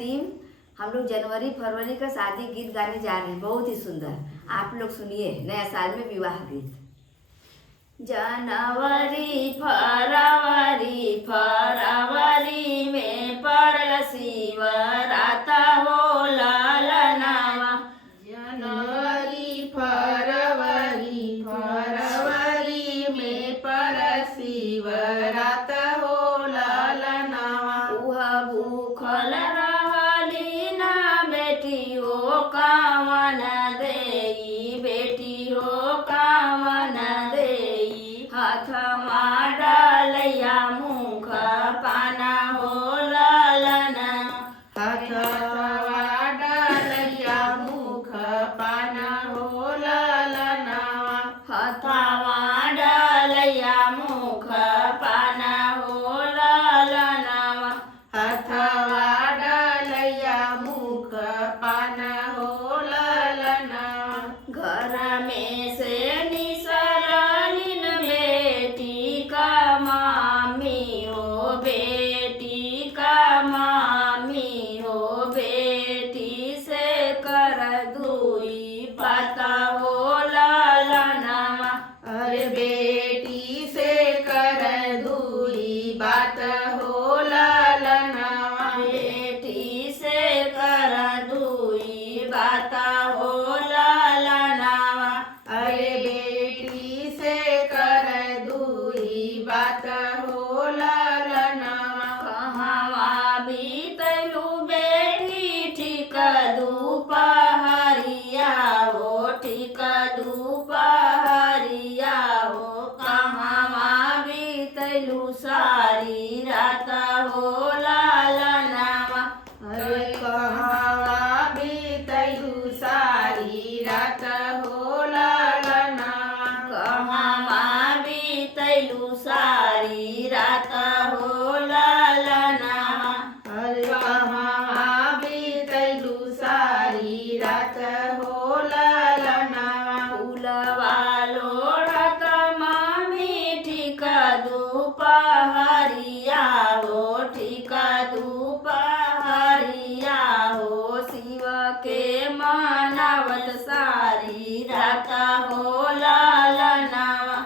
Team हम लोग जनवरी फरवरी का शादी गीत गाने जा रहे हैं, बहुत ही सुंदर। आप लोग सुनिए नया साल में विवाह गीत। जनवरी फरवरी फरवरी में पड़ल शिवरात हो ललनावा। जनवरी फरवरी फरवरी में पड़ल शिवरात हो ललनावा। उह भूखल रहली ना बेटी हो कामन देई, बेटी हो कामन देई। हाथमा डालैया मुख पाना हो ललना। हाथवा डालैया मुख पाना हो ललनावा। हाथमा डालैया मुख पाना हो ललनावा। हाथवा डालैया मुख पाना हो ललनावा। घर में से निसरलिन बेटी का मामी हो, बेटी का मामी हो। बेटी से कर दुई पाता हो ललनावा। अरे बेटी से कर दुई बात हो ललनावा। बेटी से कर दुई बात हो ललनावा। अरे बेटी से कर दुई बात हो ललनावा। कहवा बीतलू बेटी ठीक दुपहरिया हो, ठीक दुपहरिया हो। कहवा बीतलू सारी रात हो ललनावा। अरे कहवा बीतलू सारी रात हो ललनावा। कहवा बीतलू सारी रात हो ललनावा। अरे कहवा बीतलू सारी रात हो ललनावा। फूलवा लोढ़त मामी ठीक दुपहरिया हो, ठीक दुपहरिया हो। शिव के मनावल सारी रात हो ललनावा।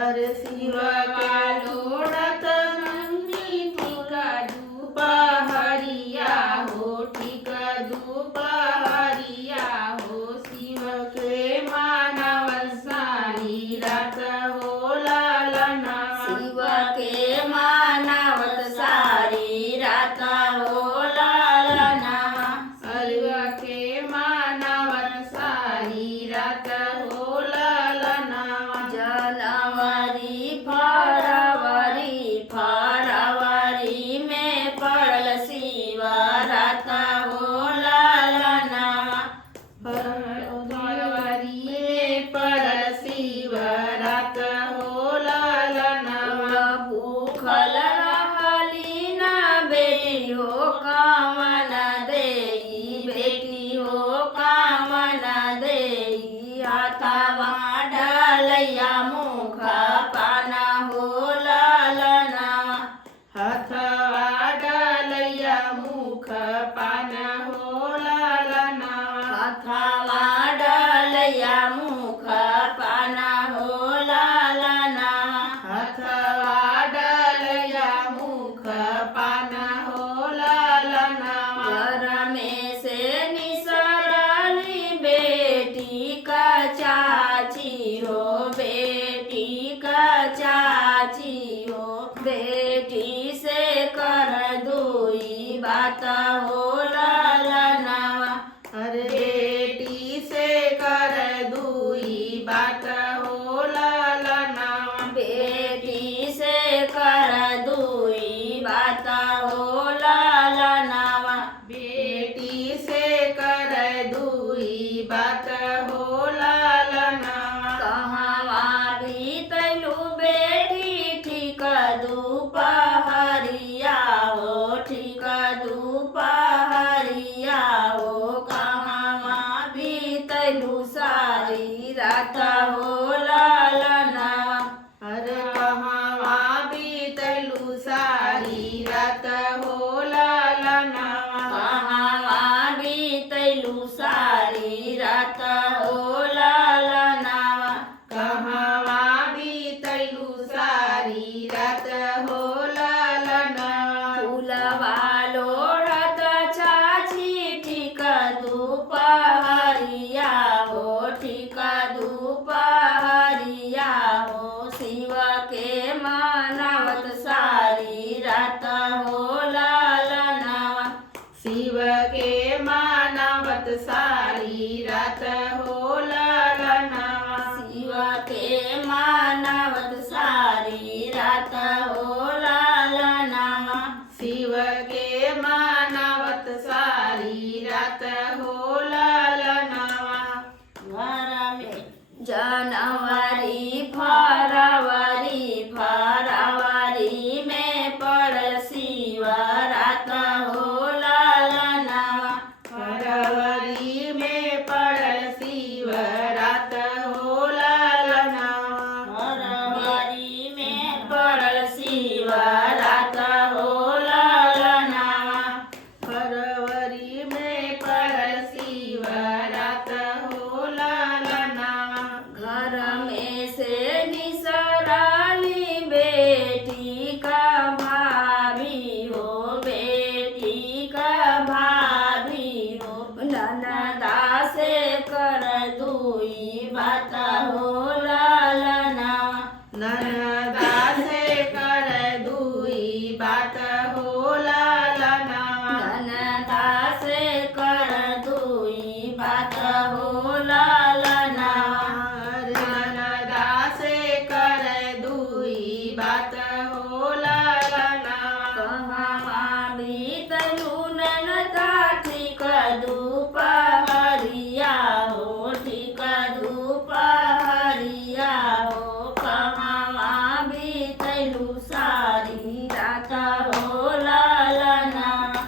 अरे शिव का लोढ़त मम्मी ठीक दुपहरिया हो, ठीक दुपहरिया हो। शिव के मानवल सारी रात हो ललनावा। शिव के मानावत सारी रात हो ललनावा। शिव के मानवल सारी रात हो ललनावा। जनवरी फरवरी फरवरी में पड़ल शिवरात हो ललनावा। फरवरी में पड़ल शिवरात हो ललनावा। भूखल रहली ना बेटी हो कामन देई, बेटी हो कामन देई। हाथवा डालैया मुख पाना हो ललनावा। हाथवा डालैया मुख पाना हो ललनावा। हाथवा डालैया मुख पाना हो ललनावा। हाथवा डालैया मुख पाना हो ललनावा। घर में से निसरली बेटी का चाची हो, बेटी का चाची हो। बेटी से कर दुई बात हो ललनावा। अरे बेटी से कर दुई बात हो ललनावा। बेटी से कर दुई बात हो ललनावा। बेटी से कर दुई बात हो ललनावा। कहवा बीतलू बेटी ठीक दुपहरिया हो, ठीक दुपहरिया तैलू सारी रात हो लालनावा कहवा बीतैलू सारी रात हो लालनावा फूलवा लोढ़त चाची ठीक दुपहरिया हो ठीक दुपहरिया हो शिव के मानवत सारी रात हो लालनावा शिव के मानवत सारी रात हो लालनावा शिव के मानवत सारी रात हो लालनावा शिव के मानवत सारी रात हो लालनावा घर में जनवरी फरवरी फरवरी में पड़ शिव रात हो लालनावा फरवरी में पड़ल शिव रात हो लालनावा फरवरी में पड़ शिव रात हो लालनावा फरवरी में पड़ल शिव रात हो लालनावा घर में से निसराली बेटी का भाभी हो बेटी का भाभी हो ननदा से कर दुई बात हो लालनावा ननदा से कर दुई बात हो लालनावा ननदा से कर दुई बात हो लालनावा ननदा से कर दुई बात हो लालनावा कहवा बीतलू ननदा ठीक दुपहरिया हो ठीक दुपहरिया हो कहवा बीतलू सारी रात हो लालनावा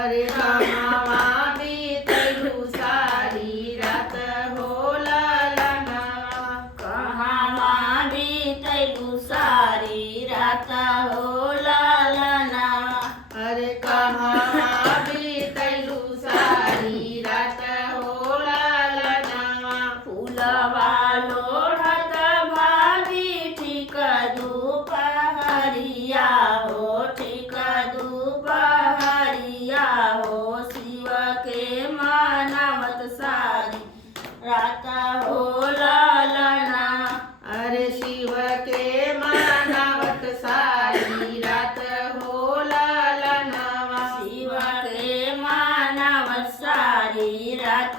अरे कहवा बीतलू सारी रात हो लालनावा कहवा बीतलू सारी रात हो लालनावा अरे कहवा बीतलू सारी रात हो लालनावा फूलवा लोढ़त भाभी ठीक दुपहरिया हो ठीक दुपहरिया हो शिव के मानवत सारी रात हो लालनावा अरे शिव के मानवत सारी रात हो लालनावा शिव के मानवत सारी रात